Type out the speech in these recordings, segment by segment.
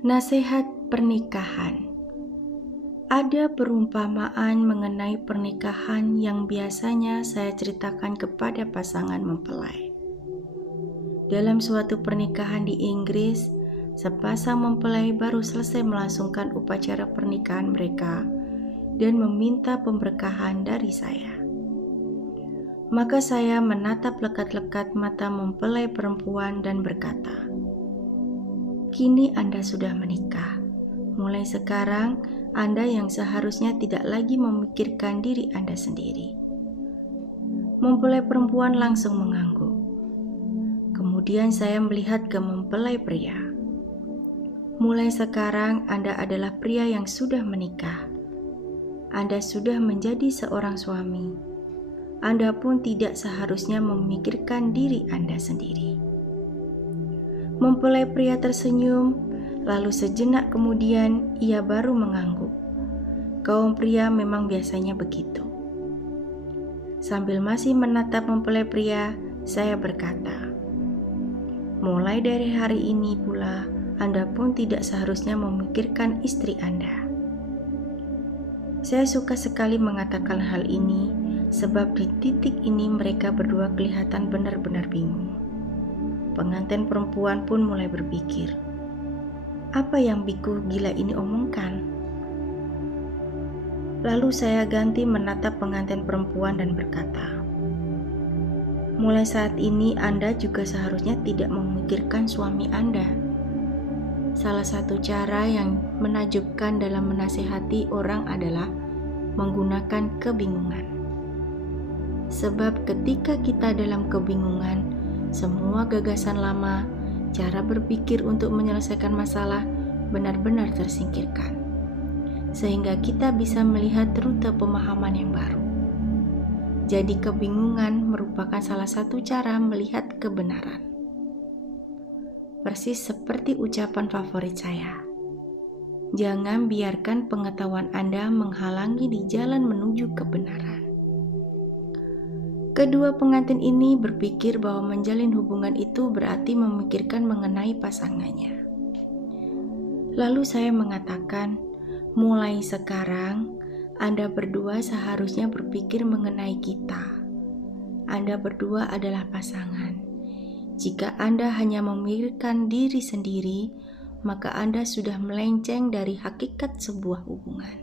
Nasihat pernikahan. Ada perumpamaan mengenai pernikahan yang biasanya saya ceritakan kepada pasangan mempelai. Dalam suatu pernikahan di Inggris, sepasang mempelai baru selesai melangsungkan upacara pernikahan mereka dan meminta pemberkahan dari saya. Maka saya menatap lekat-lekat mata mempelai perempuan dan berkata, "Kini Anda sudah menikah. Mulai sekarang, Anda yang seharusnya tidak lagi memikirkan diri Anda sendiri." Mempelai perempuan langsung mengangguk. Kemudian saya melihat ke mempelai pria. "Mulai sekarang, Anda adalah pria yang sudah menikah. Anda sudah menjadi seorang suami. Anda pun tidak seharusnya memikirkan diri Anda sendiri." Mempelai pria tersenyum, lalu sejenak kemudian ia baru mengangguk. Kaum pria memang biasanya begitu. Sambil masih menatap mempelai pria, saya berkata, "Mulai dari hari ini pula, Anda pun tidak seharusnya memikirkan istri Anda." Saya suka sekali mengatakan hal ini, sebab di titik ini mereka berdua kelihatan benar-benar bingung. Pengantin perempuan pun mulai berpikir, apa yang biku gila ini omongkan? Lalu saya ganti menatap pengantin perempuan dan berkata, "Mulai saat ini Anda juga seharusnya tidak memikirkan suami Anda." Salah satu cara yang menakjubkan dalam menasihati orang adalah menggunakan kebingungan. Sebab ketika kita dalam kebingungan, semua gagasan lama, cara berpikir untuk menyelesaikan masalah benar-benar tersingkirkan. Sehingga kita bisa melihat rute pemahaman yang baru. Jadi kebingungan merupakan salah satu cara melihat kebenaran. Persis seperti ucapan favorit saya. Jangan biarkan pengetahuan Anda menghalangi di jalan menuju kebenaran. Kedua pengantin ini berpikir bahwa menjalin hubungan itu berarti memikirkan mengenai pasangannya. Lalu saya mengatakan, mulai sekarang, Anda berdua seharusnya berpikir mengenai kita. Anda berdua adalah pasangan. Jika Anda hanya memikirkan diri sendiri, maka Anda sudah melenceng dari hakikat sebuah hubungan.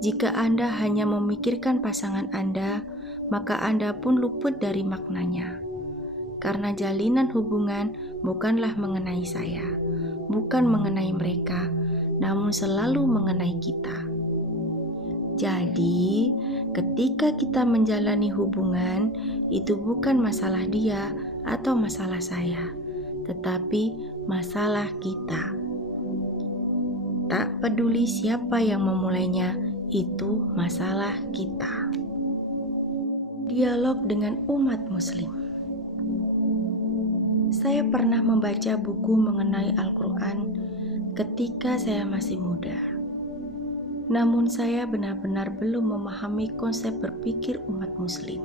Jika Anda hanya memikirkan pasangan Anda, maka Anda pun luput dari maknanya. Karena jalinan hubungan bukanlah mengenai saya, bukan mengenai mereka, namun selalu mengenai kita. Jadi, ketika kita menjalani hubungan, itu bukan masalah dia atau masalah saya, tetapi masalah kita. Tak peduli siapa yang memulainya, itu masalah kita. Dialog dengan umat Muslim. Saya pernah membaca buku mengenai Al-Quran ketika saya masih muda. Namun saya benar-benar belum memahami konsep berpikir umat Muslim.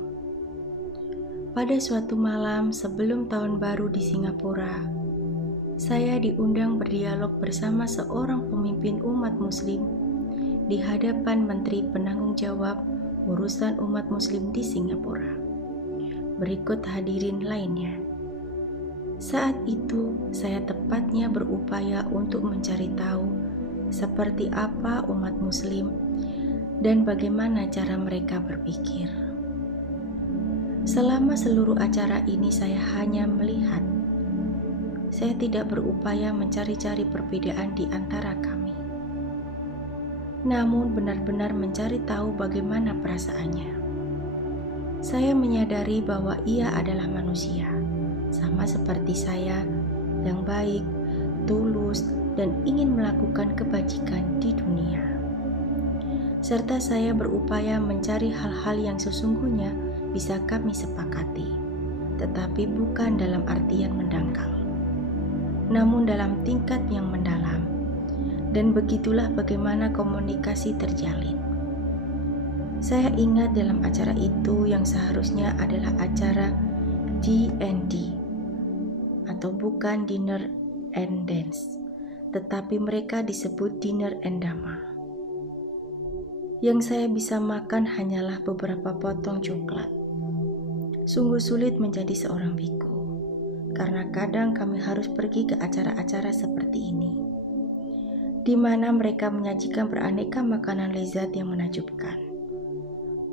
Pada suatu malam sebelum tahun baru di Singapura, saya diundang berdialog bersama seorang pemimpin umat Muslim di hadapan Menteri Penanggung Jawab urusan umat Muslim di Singapura. Berikut hadirin lainnya. Saat itu, saya tepatnya berupaya untuk mencari tahu seperti apa umat Muslim dan bagaimana cara mereka berpikir. Selama seluruh acara ini saya hanya melihat. Saya tidak berupaya mencari-cari perbedaan di antara kami. Namun benar-benar mencari tahu bagaimana perasaannya. Saya menyadari bahwa ia adalah manusia, sama seperti saya, yang baik, tulus, dan ingin melakukan kebajikan di dunia. Serta saya berupaya mencari hal-hal yang sesungguhnya bisa kami sepakati, tetapi bukan dalam artian mendangkal, namun dalam tingkat yang mendalam. Dan begitulah bagaimana komunikasi terjalin. Saya ingat dalam acara itu yang seharusnya adalah acara D&D atau bukan dinner and dance, tetapi mereka disebut dinner and dama. Yang saya bisa makan hanyalah beberapa potong coklat. Sungguh sulit menjadi seorang biku, karena kadang kami harus pergi ke acara-acara seperti ini, di mana mereka menyajikan beraneka makanan lezat yang menakjubkan.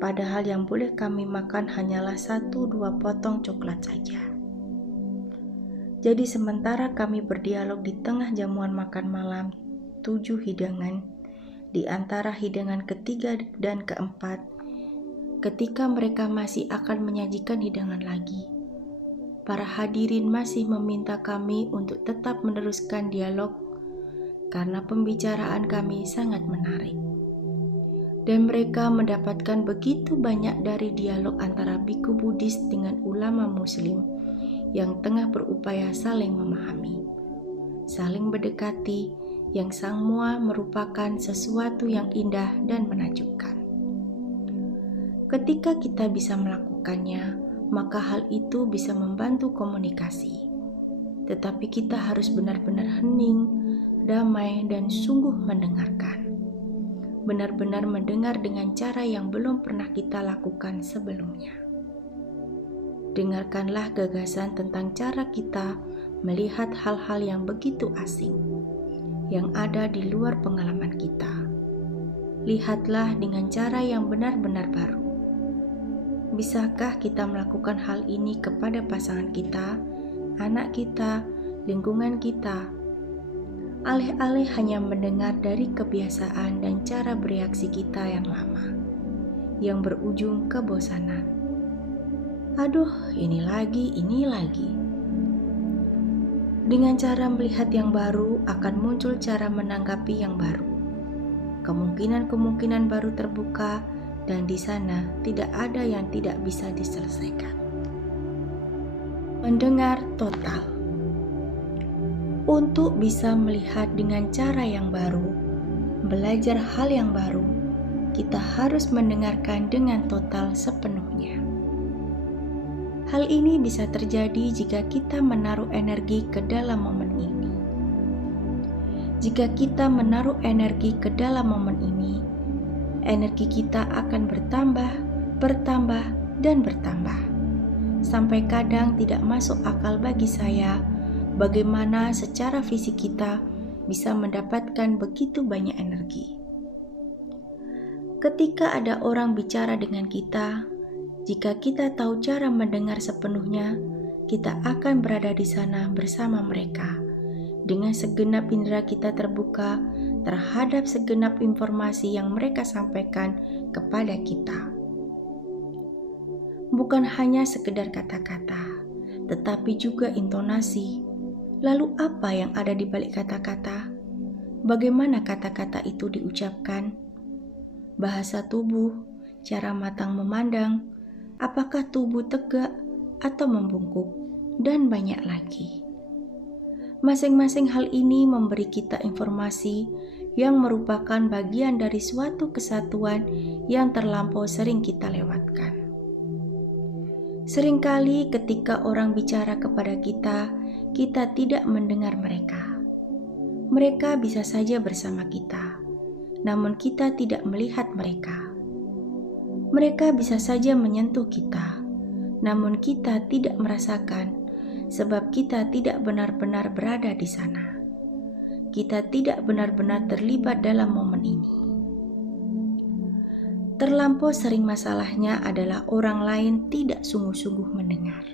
Padahal yang boleh kami makan hanyalah 1-2 potong coklat saja. Jadi sementara kami berdialog di tengah jamuan makan malam 7 hidangan, di antara hidangan ketiga dan keempat, ketika mereka masih akan menyajikan hidangan lagi, para hadirin masih meminta kami untuk tetap meneruskan dialog karena pembicaraan kami sangat menarik. Dan mereka mendapatkan begitu banyak dari dialog antara biku Buddhis dengan ulama Muslim yang tengah berupaya saling memahami, saling berdekati, yang semua merupakan sesuatu yang indah dan menakjubkan. Ketika kita bisa melakukannya, maka hal itu bisa membantu komunikasi. Tetapi kita harus benar-benar hening, damai, dan sungguh mendengarkan. Benar-benar mendengar dengan cara yang belum pernah kita lakukan sebelumnya. Dengarkanlah gagasan tentang cara kita melihat hal-hal yang begitu asing, yang ada di luar pengalaman kita. Lihatlah dengan cara yang benar-benar baru. Bisakah kita melakukan hal ini kepada pasangan kita, anak kita, lingkungan kita? Alih-alih hanya mendengar dari kebiasaan dan cara bereaksi kita yang lama, yang berujung kebosanan. Aduh, ini lagi. Dengan cara melihat yang baru, akan muncul cara menanggapi yang baru. Kemungkinan-kemungkinan baru terbuka, dan di sana tidak ada yang tidak bisa diselesaikan. Mendengar total. Untuk bisa melihat dengan cara yang baru, belajar hal yang baru, kita harus mendengarkan dengan total sepenuhnya. Hal ini bisa terjadi jika kita menaruh energi ke dalam momen ini. Jika kita menaruh energi ke dalam momen ini, energi kita akan bertambah, dan bertambah. Sampai kadang tidak masuk akal bagi saya bagaimana secara fisik kita bisa mendapatkan begitu banyak energi. Ketika ada orang bicara dengan kita, jika kita tahu cara mendengar sepenuhnya, kita akan berada di sana bersama mereka. Dengan segenap indera kita terbuka terhadap segenap informasi yang mereka sampaikan kepada kita. Bukan hanya sekedar kata-kata, tetapi juga intonasi. Lalu apa yang ada di balik kata-kata? Bagaimana kata-kata itu diucapkan? Bahasa tubuh, cara matang memandang, apakah tubuh tegak atau membungkuk, dan banyak lagi. Masing-masing hal ini memberi kita informasi yang merupakan bagian dari suatu kesatuan yang terlampau sering kita lewatkan. Seringkali ketika orang bicara kepada kita, kita tidak mendengar mereka. Mereka bisa saja bersama kita, namun kita tidak melihat mereka. Mereka bisa saja menyentuh kita, namun kita tidak merasakan, sebab kita tidak benar-benar berada di sana. Kita tidak benar-benar terlibat dalam momen ini. Terlampau sering masalahnya adalah orang lain tidak sungguh-sungguh mendengar.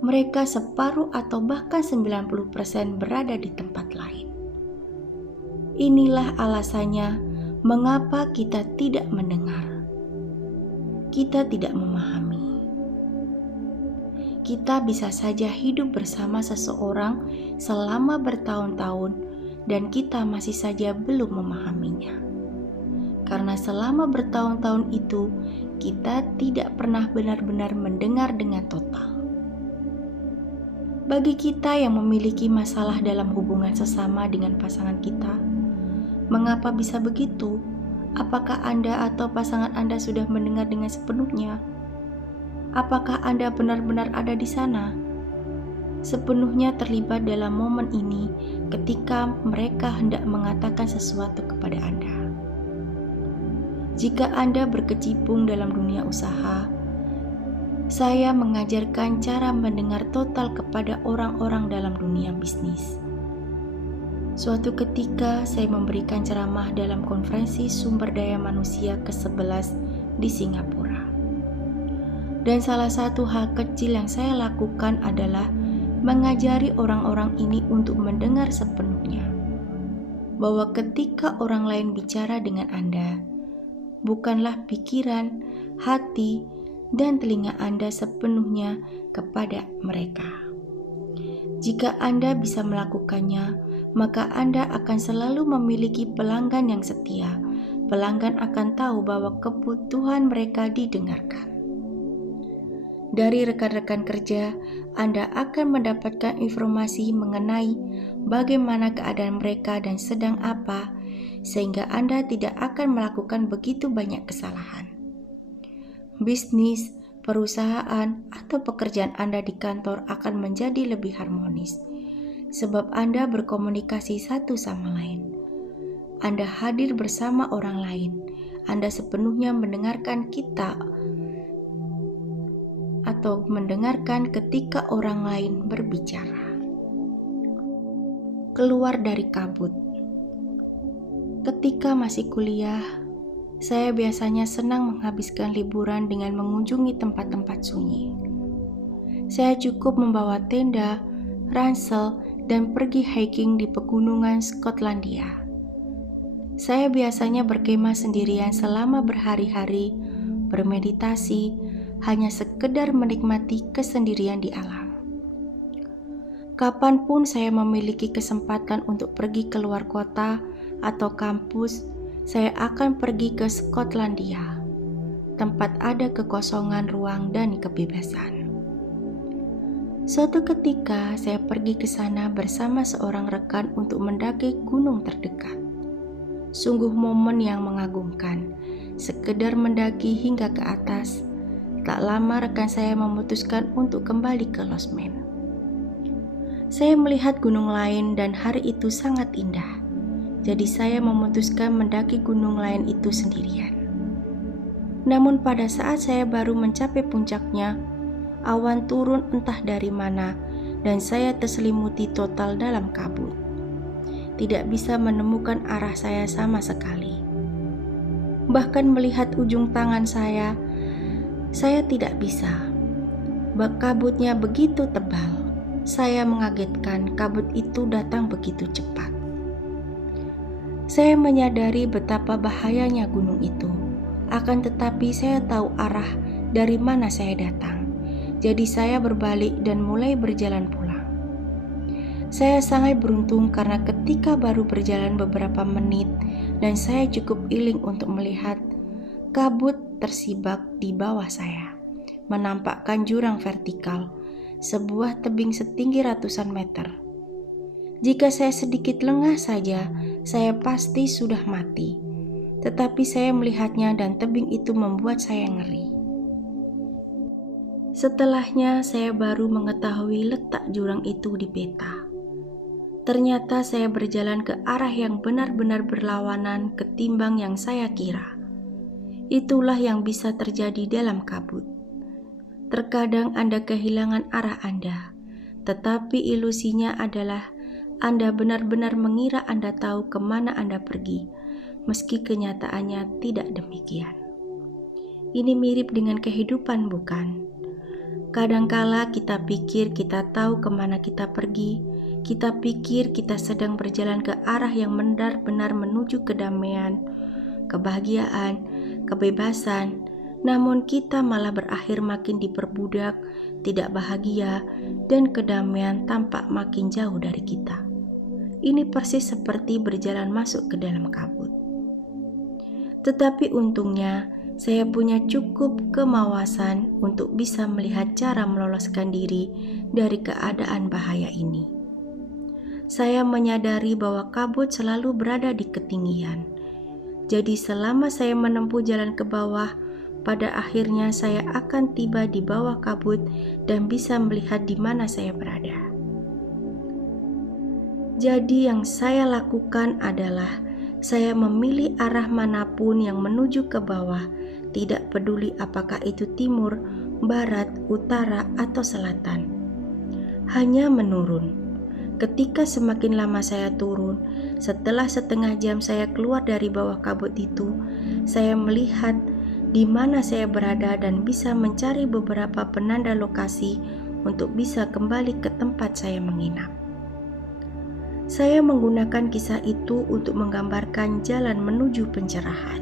Mereka separuh atau bahkan 90% berada di tempat lain. Inilah alasannya mengapa kita tidak mendengar. Kita tidak memahami. Kita bisa saja hidup bersama seseorang selama bertahun-tahun dan kita masih saja belum memahaminya. Karena selama bertahun-tahun itu, kita tidak pernah benar-benar mendengar dengan total. Bagi kita yang memiliki masalah dalam hubungan sesama dengan pasangan kita, mengapa bisa begitu? Apakah Anda atau pasangan Anda sudah mendengar dengan sepenuhnya? Apakah Anda benar-benar ada di sana? sepenuhnya terlibat dalam momen ini ketika mereka hendak mengatakan sesuatu kepada Anda. Jika Anda berkecimpung dalam dunia usaha, saya mengajarkan cara mendengar total kepada orang-orang dalam dunia bisnis. Suatu ketika saya memberikan ceramah dalam konferensi sumber daya manusia ke-11 di Singapura. Dan salah satu hal kecil yang saya lakukan adalah mengajari orang-orang ini untuk mendengar sepenuhnya. Bahwa ketika orang lain bicara dengan Anda, bukanlah pikiran, hati, dan telinga Anda sepenuhnya kepada mereka. Jika Anda bisa melakukannya, maka Anda akan selalu memiliki pelanggan yang setia. Pelanggan akan tahu bahwa kebutuhan mereka didengarkan. Dari rekan-rekan kerja, Anda akan mendapatkan informasi mengenai bagaimana keadaan mereka dan sedang apa, sehingga Anda tidak akan melakukan begitu banyak kesalahan. Bisnis, perusahaan, atau pekerjaan Anda di kantor akan menjadi lebih harmonis, sebab Anda berkomunikasi satu sama lain. Anda hadir bersama orang lain. Anda sepenuhnya mendengarkan kita atau mendengarkan ketika orang lain berbicara. Keluar dari kabut. Ketika masih kuliah, saya biasanya senang menghabiskan liburan dengan mengunjungi tempat-tempat sunyi. Saya cukup membawa tenda, ransel, dan pergi hiking di pegunungan Skotlandia. Saya biasanya berkemah sendirian selama berhari-hari, bermeditasi, hanya sekedar menikmati kesendirian di alam. Kapanpun saya memiliki kesempatan untuk pergi keluar kota atau kampus, saya akan pergi ke Skotlandia, tempat ada kekosongan ruang dan kebebasan. Suatu ketika saya pergi ke sana bersama seorang rekan untuk mendaki gunung terdekat. Sungguh momen yang mengagumkan, sekedar mendaki hingga ke atas. Tak lama rekan saya memutuskan untuk kembali ke losmen. Saya melihat gunung lain dan hari itu sangat indah. Jadi saya memutuskan mendaki gunung lain itu sendirian. Namun pada saat saya baru mencapai puncaknya, awan turun entah dari mana dan saya terselimuti total dalam kabut. Tidak bisa menemukan arah saya sama sekali. Bahkan melihat ujung tangan saya tidak bisa. Kabutnya begitu tebal. Saya mengagetkan kabut itu datang begitu cepat. Saya menyadari betapa bahayanya gunung itu. Akan tetapi saya tahu arah dari mana saya datang. Jadi saya berbalik dan mulai berjalan pulang. Saya sangat beruntung karena ketika baru berjalan beberapa menit dan saya cukup iling untuk melihat, kabut tersibak di bawah saya, menampakkan jurang vertikal, sebuah tebing setinggi ratusan meter. Jika saya sedikit lengah saja, saya pasti sudah mati. Tetapi saya melihatnya dan tebing itu membuat saya ngeri. Setelahnya saya baru mengetahui letak jurang itu di peta. Ternyata saya berjalan ke arah yang benar-benar berlawanan ketimbang yang saya kira. Itulah yang bisa terjadi dalam kabut. Terkadang Anda kehilangan arah Anda, tetapi ilusinya adalah Anda benar-benar mengira Anda tahu kemana Anda pergi, meski kenyataannya tidak demikian. Ini mirip dengan kehidupan, bukan? Kadangkala kita pikir kita tahu kemana kita pergi, kita pikir kita sedang berjalan ke arah yang benar-benar menuju kedamaian, kebahagiaan, kebebasan, namun kita malah berakhir makin diperbudak, tidak bahagia, dan kedamaian tampak makin jauh dari kita. Ini persis seperti berjalan masuk ke dalam kabut. Tetapi untungnya, saya punya cukup kemawasan untuk bisa melihat cara meloloskan diri dari keadaan bahaya ini. Saya menyadari bahwa kabut selalu berada di ketinggian. Jadi selama saya menempuh jalan ke bawah, pada akhirnya saya akan tiba di bawah kabut dan bisa melihat di mana saya berada. Jadi yang saya lakukan adalah saya memilih arah manapun yang menuju ke bawah, tidak peduli apakah itu timur, barat, utara, atau selatan. Hanya menurun. Ketika semakin lama saya turun, setelah setengah jam saya keluar dari bawah kabut itu, saya melihat di mana saya berada dan bisa mencari beberapa penanda lokasi untuk bisa kembali ke tempat saya menginap. Saya menggunakan kisah itu untuk menggambarkan jalan menuju pencerahan,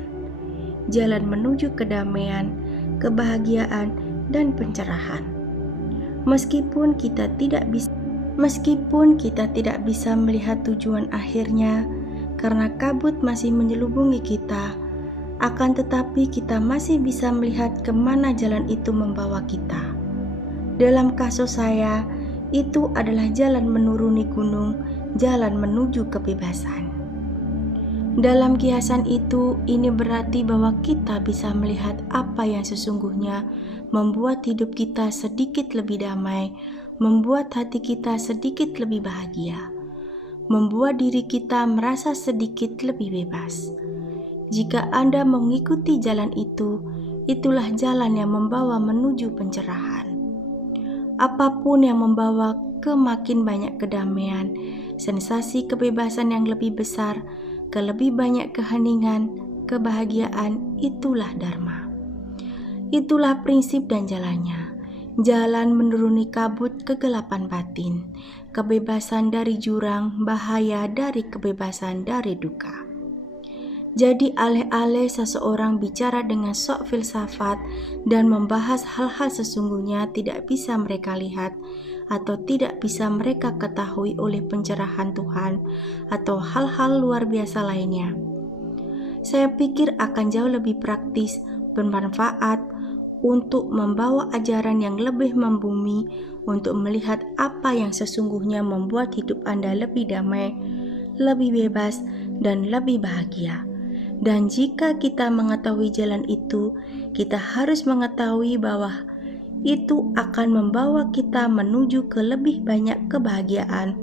jalan menuju kedamaian, kebahagiaan, dan pencerahan. Meskipun kita tidak bisa melihat tujuan akhirnya karena kabut masih menyelubungi kita, akan tetapi kita masih bisa melihat kemana jalan itu membawa kita. Dalam kasus saya, itu adalah jalan menuruni gunung, jalan menuju kebebasan. Dalam kiasan itu, ini berarti bahwa kita bisa melihat apa yang sesungguhnya membuat hidup kita sedikit lebih damai, membuat hati kita sedikit lebih bahagia, membuat diri kita merasa sedikit lebih bebas. Jika Anda mengikuti jalan itu, itulah jalan yang membawa menuju pencerahan. Apapun yang membawa ke makin banyak kedamaian, sensasi kebebasan yang lebih besar, ke lebih banyak keheningan, kebahagiaan, itulah Dharma. Itulah prinsip dan jalannya. Jalan menuruni kabut kegelapan batin, kebebasan dari jurang, bahaya dari kebebasan dari duka. Jadi alih-alih seseorang bicara dengan sok filsafat dan membahas hal-hal sesungguhnya tidak bisa mereka lihat atau tidak bisa mereka ketahui oleh pencerahan Tuhan atau hal-hal luar biasa lainnya, saya pikir akan jauh lebih praktis, bermanfaat untuk membawa ajaran yang lebih membumi untuk melihat apa yang sesungguhnya membuat hidup Anda lebih damai, lebih bebas, dan lebih bahagia. Dan jika kita mengetahui jalan itu, kita harus mengetahui bahwa itu akan membawa kita menuju ke lebih banyak kebahagiaan,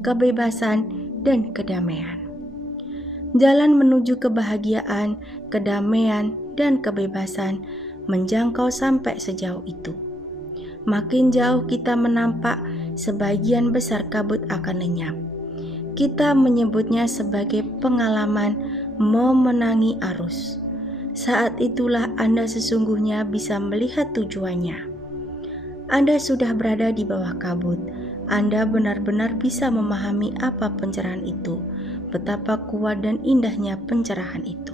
kebebasan, dan kedamaian. Jalan menuju kebahagiaan, kedamaian, dan kebebasan menjangkau sampai sejauh itu. Makin jauh kita menampak, sebagian besar kabut akan lenyap. Kita menyebutnya sebagai pengalaman memenangi arus. Saat itulah Anda sesungguhnya bisa melihat tujuannya. Anda sudah berada di bawah kabut. Anda benar-benar bisa memahami apa pencerahan itu, betapa kuat dan indahnya pencerahan itu.